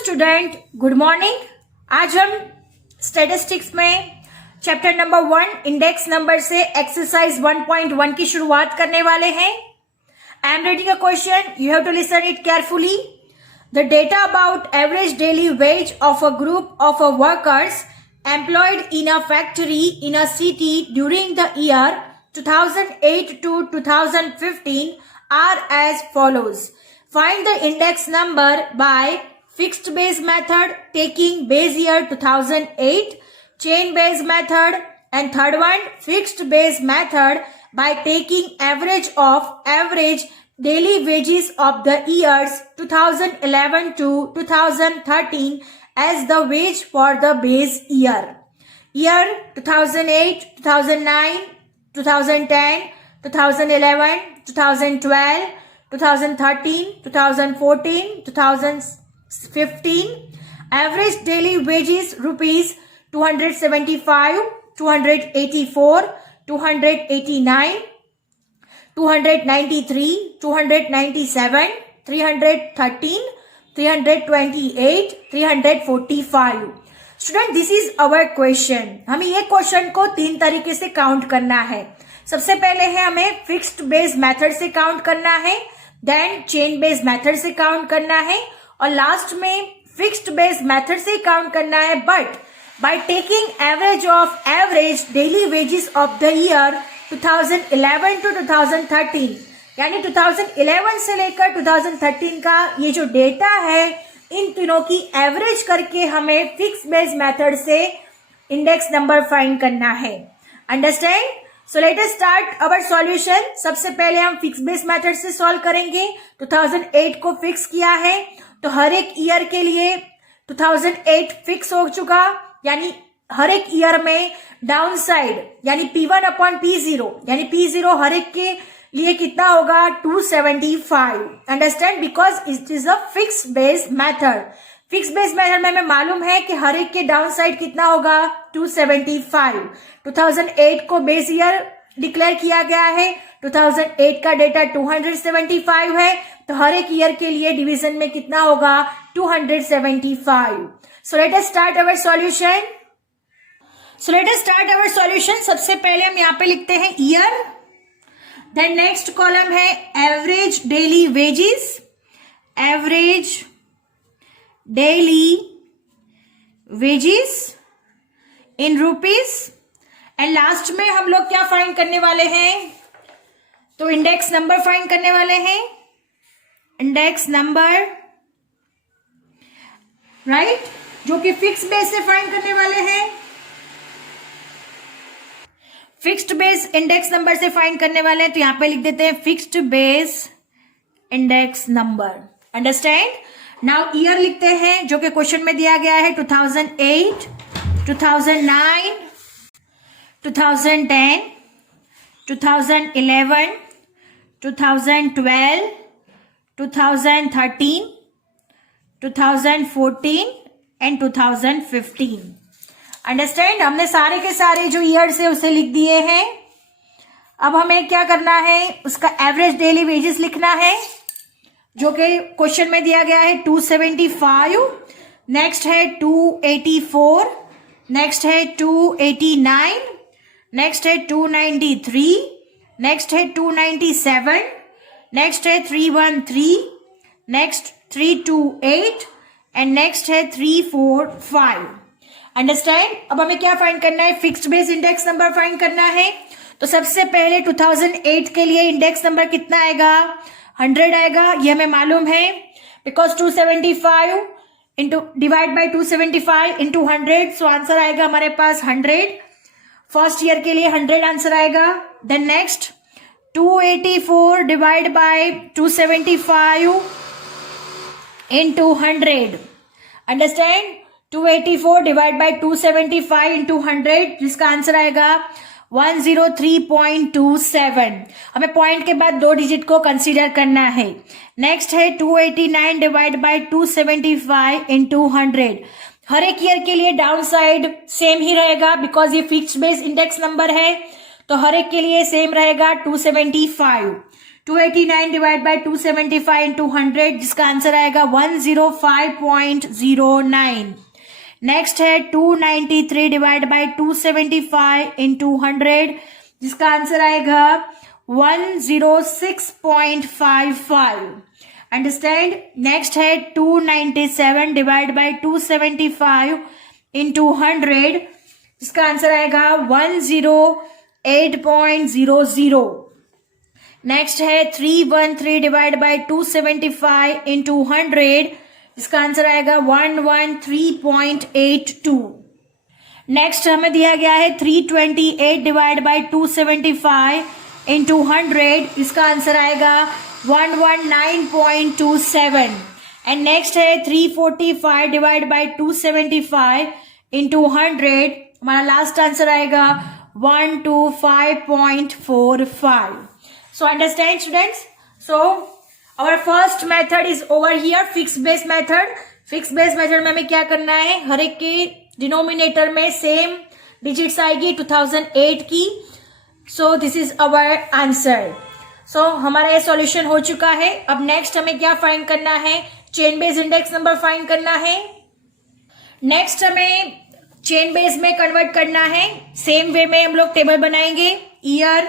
Student, good morning. आज हम statistics में चैप्टर नंबर 1 इंडेक्स नंबर से एक्सरसाइज 1.1 की शुरुआत करने वाले हैं। I am reading a question, you have to listen it carefully. The data about average daily wage of a group of workers employed in a factory in a city during the year 2008 to 2015 are as follows. Find the index number by fixed base method taking base year 2008, chain base method, and third one fixed base method by taking average of average daily wages of the years 2011 to 2013 as the wage for the base year. Year 2008, 2009, 2010, 2011, 2012, 2013, 2014, 2015. Average daily wages rupees 275, 284, 289, 293, 297, 313, 328, 345. Student, this is our question. हमें ये question को 3 तरीके से count करना है। सबसे पहले है हमें फिक्स्ड बेस मेथड से काउंट करना है, देन चेन बेस मेथड से काउंट करना है और लास्ट में फिक्स्ड बेस मेथड से काउंट करना है, but by taking average of average daily wages of the year 2011 to 2013, यानी 2011 से लेकर 2013 का ये जो डेटा है, इन तीनों की एवरेज करके हमें फिक्स बेस मेथड से इंडेक्स नंबर फाइंड करना है। Understand? So let us start our solution. सबसे पहले हम फिक्स बेस मेथड से सॉल्व करेंगे। 2008 को फिक्स किया है तो हर एक ईयर के लिए 2008 फिक्स हो चुका, यानी हर एक ईयर में डाउन साइड यानी P1 अपॉन P0, यानी P0 हर एक के लिए कितना होगा 275। Understand? Because it is a fix base method. Fix base method में हमें मालूम है कि हर एक के डाउन साइड कितना होगा 275। 2008 को बेस ईयर डिक्लेयर किया गया है, 2008 का डेटा 275 है, तो हर एक ईयर के लिए डिवीजन में कितना होगा 275। सो let us start our solution. सबसे पहले हम यहाँ पे लिखते हैं ईयर, देन नेक्स्ट कॉलम है average daily wages, average daily wages in rupees, and last में हम लोग क्या फाइंड करने वाले हैं, तो इंडेक्स नंबर फाइंड करने वाले हैं। इंडेक्स नंबर, राइट, जो कि फिक्स बेस से फाइंड करने वाले हैं। फिक्स्ड बेस इंडेक्स नंबर से फाइंड करने वाले हैं, तो यहां पे लिख देते हैं fixed base index number. Understand? Now year लिखते हैं जो कि क्वेश्चन में दिया गया है 2008, 2009, 2010, 2011, 2012, 2013, 2014 एंड 2015। अंडरस्टैंड? हमने सारे के सारे जो ईयर्स है उसे लिख दिए हैं। अब हमें क्या करना है, उसका एवरेज डेली वेजेस लिखना है जो कि क्वेश्चन में दिया गया है 275, नेक्स्ट है 284, नेक्स्ट है 289, नेक्स्ट है 293, नेक्स्ट है 297, नेक्स्ट है 313, नेक्स्ट 328 एंड नेक्स्ट है 345। अंडरस्टैंड? अब हमें क्या फाइंड करना है, fixed base index number find करना है। तो सबसे पहले 2008 के लिए इंडेक्स नंबर कितना आएगा, 100 आएगा, ये हमें मालूम है, because 275 into divide by 275 into 100, so answer आएगा हमारे पास 100। फर्स्ट ईयर के लिए 100 आंसर आएगा। Then next 284 divide by 275 into 100। Understand? 284 divide by 275 into 100, जिसका आंसर आएगा 103.27। हमें पॉइंट के बाद 2 डिजिट को कंसीडर करना है। नेक्स्ट है 289 डिवाइड बाई 275 इंटू 100। हर एक ईयर के लिए डाउन साइड सेम ही रहेगा, बिकॉज ये फिक्स्ड बेस इंडेक्स नंबर है, तो हर एक के लिए सेम रहेगा 275। 289 डिवाइड बाय 275 इंटू 100, जिसका आंसर आएगा 105.09। नेक्स्ट है 293 डिवाइड बाय 275 इंटू 100, जिसका आंसर आएगा 106.55। अंडरस्टैंड। नेक्स्ट है 297 डिवाइड बाय 275 इंटू 100, जिसका आंसर आएगा 108.00। नेक्स्ट है 313 डिवाइड बाय 275 इंटू 100, जिसका आंसर आएगा 113.82। नेक्स्ट हमें दिया गया है 328 डिवाइड बाय 275 इंटू 100, इसका आंसर आएगा 119.27। एंड नेक्स्ट है 345 डिवाइड बाय 275 इंटू 100, हमारा लास्ट आंसर आएगा 125.45। So understand students? So our first method is over here, fixed base method. Fixed base method में हमें क्या करना है, हर एक के डिनोमिनेटर में सेम डिजिट्स आएगी 2008 की. So this is our answer. So हमारा ये सॉल्यूशन हो चुका है. अब नेक्स्ट हमें क्या फाइंड करना है, chain base index number find करना है. नेक्स्ट हमें चेन बेस में कन्वर्ट करना है. सेम वे में हम लोग टेबल बनाएंगे. Year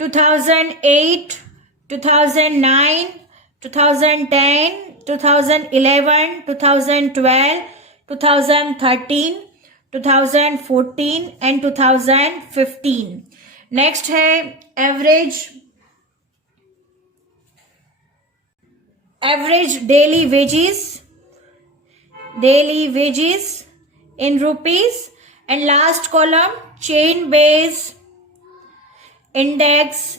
2008, 2009, 2010, 2011, 2012, 2013, 2014 and 2015. नेक्स्ट है average daily wages in rupees, and last column chain base index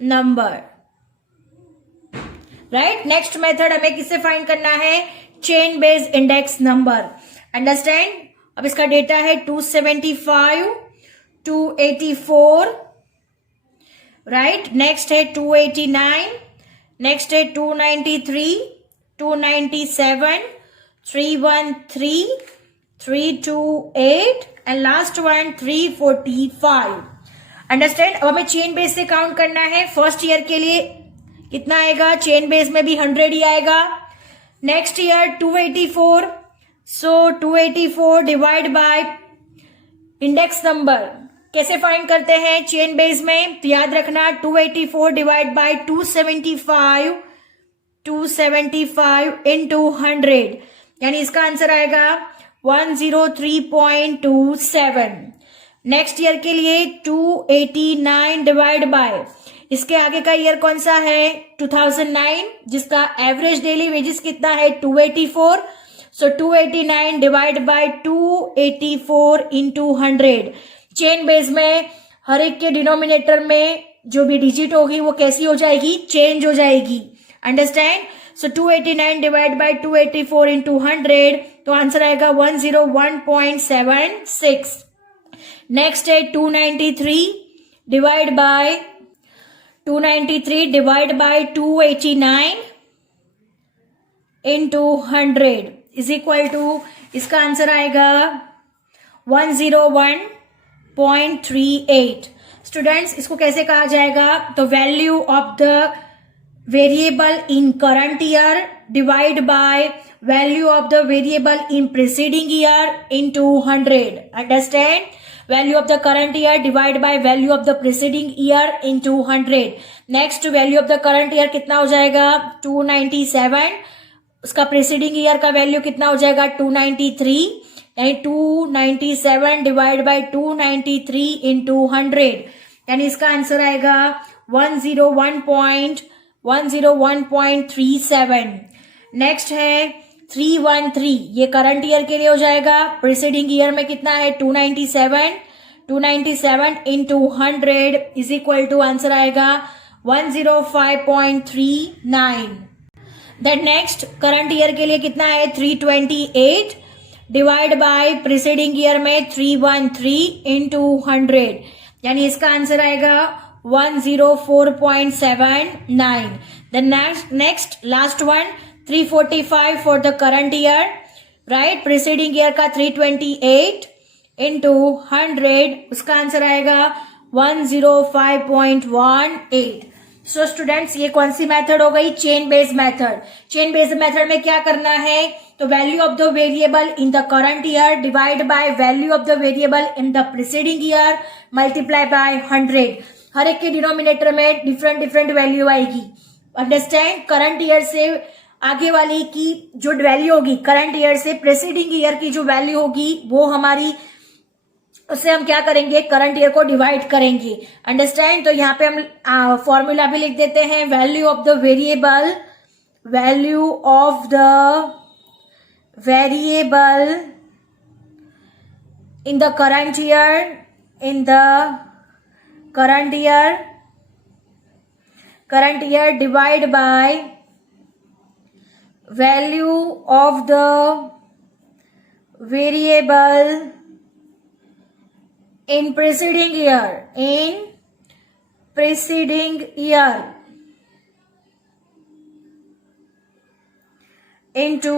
number. right, next method हमें किससे फाइंड करना है, chain base index number. understand? अब इसका डेटा है 275, 284, right, next है 289, next है 293, 297, 313, 328 एंड लास्ट वन 345. अंडरस्टैंड. अब हमें चेन बेस से काउंट करना है. फर्स्ट ईयर के लिए कितना आएगा, चेन बेस में भी 100 ही आएगा. Next year 284, so 284 divide by index number. कैसे फाइंड करते हैं चेन बेस में, तो याद रखना 284 डिवाइड बाय 275 इंटू 100, यानी इसका आंसर आएगा 103.27. नेक्स्ट ईयर के लिए 289 डिवाइड बाय, इसके आगे का ईयर कौन सा है, 2009, जिसका एवरेज डेली वेजेस कितना है 284. सो 289 divide by 284 into 100. Chain base में हर एक के डिनोमिनेटर में जो भी डिजिट होगी वो कैसी हो जाएगी, चेंज हो जाएगी. Understand. So 289 divide by 284 into 100, तो आंसर आएगा 101.76. नेक्स्ट है 293 divide by 289 into 100 is equal to, इसका आंसर आएगा 101.38. स्टूडेंट्स, इसको कैसे कहा जाएगा, तो value of the variable in current year divide by value of the variable in preceding year into 100. Understand? Value of the current year divide by value of the preceding year into 100. Next, value of the current year कितना हो जाएगा 297. उसका preceding year का value कितना हो जाएगा 293. यानी 297 divide by 293 into 100, यानी इसका आंसर आएगा 101.37. नेक्स्ट है 313, ये करंट ईयर के लिए हो जाएगा. प्रीसीडिंग ईयर में कितना है 297 into 100 is equal to, answer आएगा 105.39. देन नेक्स्ट करंट ईयर के लिए कितना है 328 डिवाइड बाय प्रीसीडिंग ईयर में 313 इंटू 100, यानी इसका आंसर आएगा 104.79. The next last one 345 for the current year, right? Preceding year का 328 into 100, उसका आंसर आएगा 105.18. सो स्टूडेंट्स ये कौन सी मेथड हो गई? Chain based method. Chain based method में क्या करना है? तो value of the variable in the current year divide by value of the variable in the preceding year multiply by 100। हर एक के डिनोमिनेटर में डिफरेंट डिफरेंट वैल्यू आएगी। अंडरस्टैंड? करंट ईयर से आगे वाली की जो वैल्यू होगी, करंट ईयर से प्रीसीडिंग ईयर की जो वैल्यू होगी वो हमारी, उससे हम क्या करेंगे? करंट ईयर को डिवाइड करेंगे। अंडरस्टैंड? तो यहाँ पे हम फॉर्मूला भी लिख देते हैं। Value of the variable, value of the variable in the current year, in the current year divide by value of the variable in preceding year into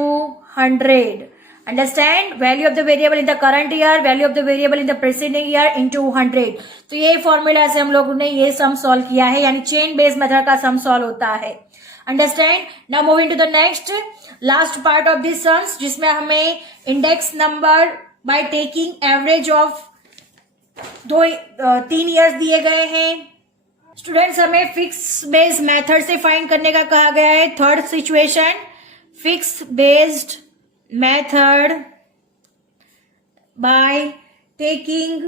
100. Understand? Value of the variable in the current year, value of the variable in the preceding year into 100. तो ये formula से हम लोगों ने ये sum solve किया है, यानी चेन बेस्ड मेथड का सम सॉल्व होता है। Understand? Now moving to the next last part of this sums, जिसमें हमें index number by taking average of 3 years दिए गए हैं। स्टूडेंट्स हमें फिक्स बेस्ड मेथड से फाइंड करने का कहा गया है। Third situation, fix based method by taking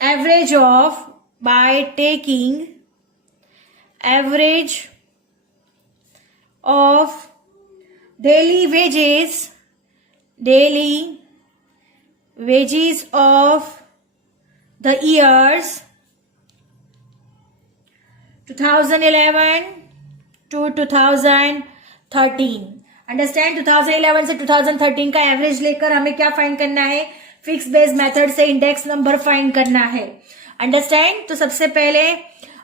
average of daily wages of the years 2011 to 2013। Understand? 2011 से 2013 का एवरेज लेकर हमें क्या फाइंड करना है? फिक्स बेस्ड मेथड से इंडेक्स नंबर फाइंड करना है। अंडरस्टैंड? तो सबसे पहले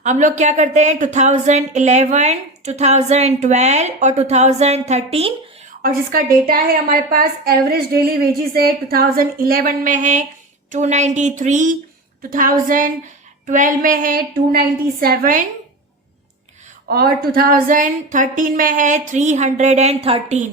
हम लोग क्या करते हैं? 2011, 2012 और 2013, और जिसका डेटा है हमारे पास एवरेज डेली वेजेस है 2011 में है 293, 2012 में है 297 और 2013 में है 313।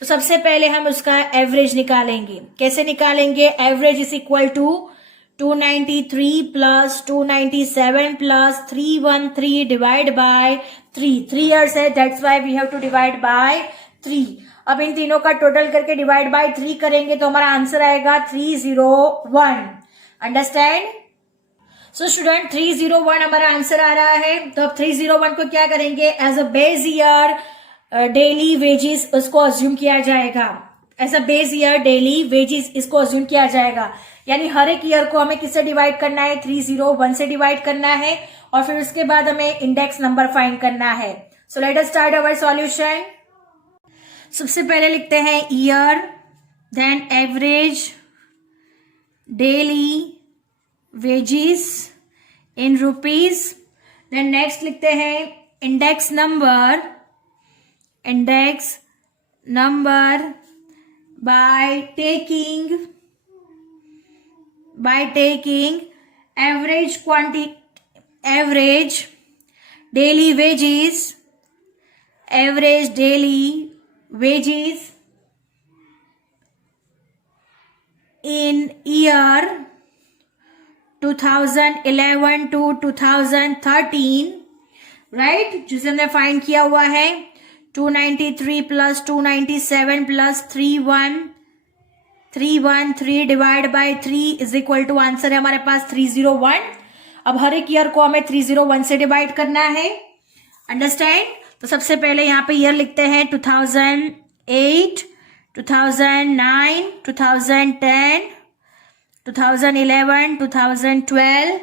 तो सबसे पहले हम उसका एवरेज निकालेंगे। कैसे निकालेंगे? Average is equal to 293 plus 297 plus 313 divide by 3 years है, that's why we have to divide by 3। अब इन तीनों का टोटल करके डिवाइड बाय 3 करेंगे तो हमारा आंसर आएगा 301। अंडरस्टैंड? सो स्टूडेंट 301 हमारा आंसर आ रहा है। तो अब 301 को क्या करेंगे? As a base year daily wages उसको अज्यूम किया जाएगा। As a base year daily wages इसको अज्यूम किया जाएगा, यानी हर एक ईयर को हमें किससे डिवाइड करना है? 301 से डिवाइड करना है, और फिर उसके बाद हमें इंडेक्स नंबर फाइंड करना है। So let us start our solution. सबसे पहले लिखते हैं year, then average daily wages in rupees, then next लिखते हैं index number by taking average daily wages in year 2011 to 2013, right? जिसे हमने फाइंड किया हुआ है 293 plus 297 plus 313 divide by 3 is equal to, answer है हमारे पास 301। अब हर एक ईयर को हमें 301 से डिवाइड करना है। अंडरस्टैंड? तो सबसे पहले यहाँ पे ईयर लिखते हैं 2008, 2009, 2010, 2011, 2012,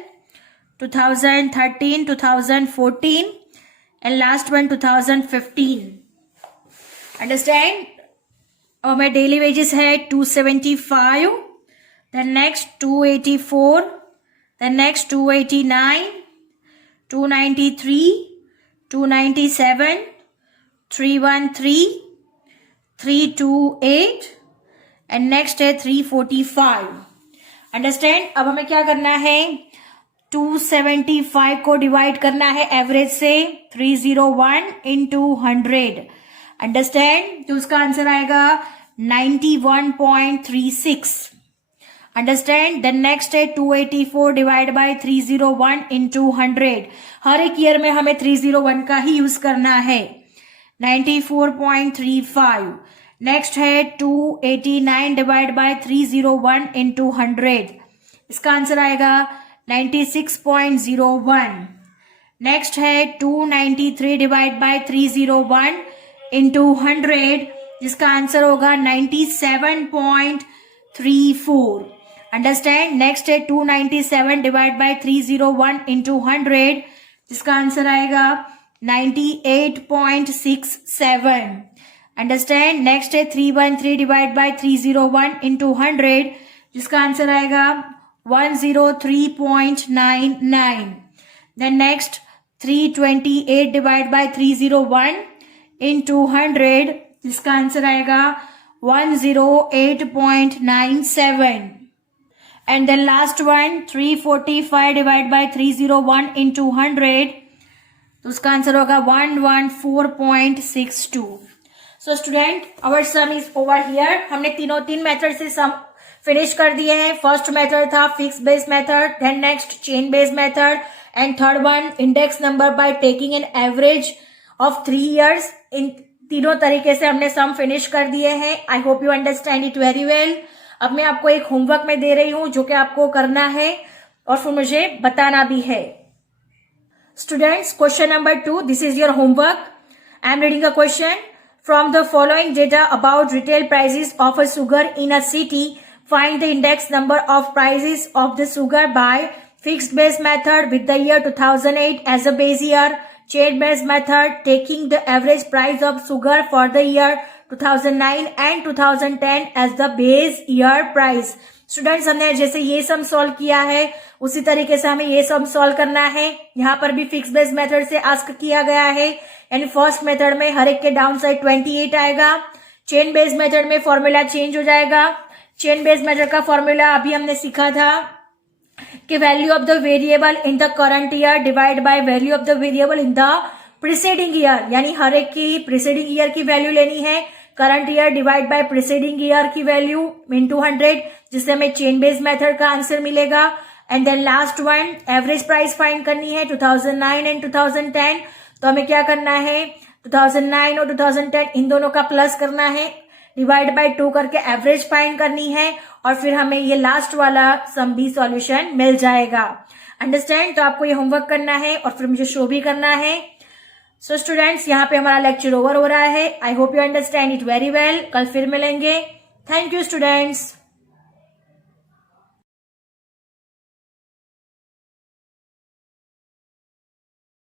2013, 2014, and last one 2015. Understand? और हमें डेली वेजेस है 275, then next 284, then next 289, 293, 297, 313, 328 and next है 345। अंडरस्टैंड? अब हमें क्या करना है? 275 को डिवाइड करना है एवरेज से 301 into 100, अंडरस्टैंड। तो उसका आंसर आएगा 91.36, अंडरस्टैंड। देन नेक्स्ट है 284 डिवाइड बाय 301 into 100, हर एक ईयर में हमें 301 का ही यूज करना है, 94.35। नेक्स्ट है 289 डिवाइड बाय 301 into 100, इसका आंसर आएगा 96.01। नेक्स्ट है 293 डिवाइड बाय 301 into 100, जिसका आंसर होगा 97.34, अंडरस्टैंड। नेक्स्ट है 297 डिवाइड बाय 301 into 100, जिसका आंसर आएगा 98.67, अंडरस्टैंड। नेक्स्ट है 313 डिवाइड बाय 301 into 100, जिसका आंसर आएगा 103.99। Then next 328 divide by 301 into 100, जिसका आंसर आएगा 108.97। And then last one 345 divide by 301 into 100, तो उसका आंसर होगा 114.62। So student, our sum is over here. हमने तीन मेथड से सम फिनिश कर दिए हैं। फर्स्ट मेथड था fix base method, then next chain base method, and third one index number by taking an average of 3 years। इन तीनों तरीके से हमने सम फिनिश कर दिए हैं। I hope you understand it very well. अब मैं आपको एक होमवर्क में दे रही हूं जो कि आपको करना है और फिर मुझे बताना भी है। Students, question number 2, this is your homework. I am reading a question. From the following data about retail prices of a sugar in a city, find the index number of prices of the sugar by fixed base method with the year 2008 as a base year, chain base method taking the average price of sugar for the year 2009 and 2010 as the base year price। Students, हमने जैसे ये sum solve किया है उसी तरीके से हमें ये सम सॉल्व करना है। यहाँ पर भी फिक्स बेस मेथड से आस्क किया गया है, यानी फर्स्ट मेथड में हर एक के डाउन साइड 28 आएगा। चेन बेस मेथड में फॉर्मूला चेंज हो जाएगा। चेन बेस मेथड का फॉर्मूला अभी हमने सीखा था कि value of the variable in the current year divide by value of the variable in the preceding year, यानी हर एक की प्रीसीडिंग ईयर की वैल्यू लेनी है। Current year divide by preceding year की वैल्यू इनटू 100, जिससे हमें चेन बेस मेथड का आंसर मिलेगा। And then last one average price find करनी है 2009 एंड 2010। तो हमें क्या करना है, 2009 और 2010 इन दोनों का प्लस करना है, डिवाइड बाय 2 करके एवरेज फाइंड करनी है, और फिर हमें ये लास्ट वाला सम भी सॉल्यूशन मिल जाएगा। अंडरस्टैंड? तो आपको ये होमवर्क करना है और फिर मुझे शो भी करना है। सो स्टूडेंट्स, यहाँ पे हमारा लेक्चर ओवर हो रहा है। I hope you understand it very well. कल फिर मिलेंगे। Thank you students.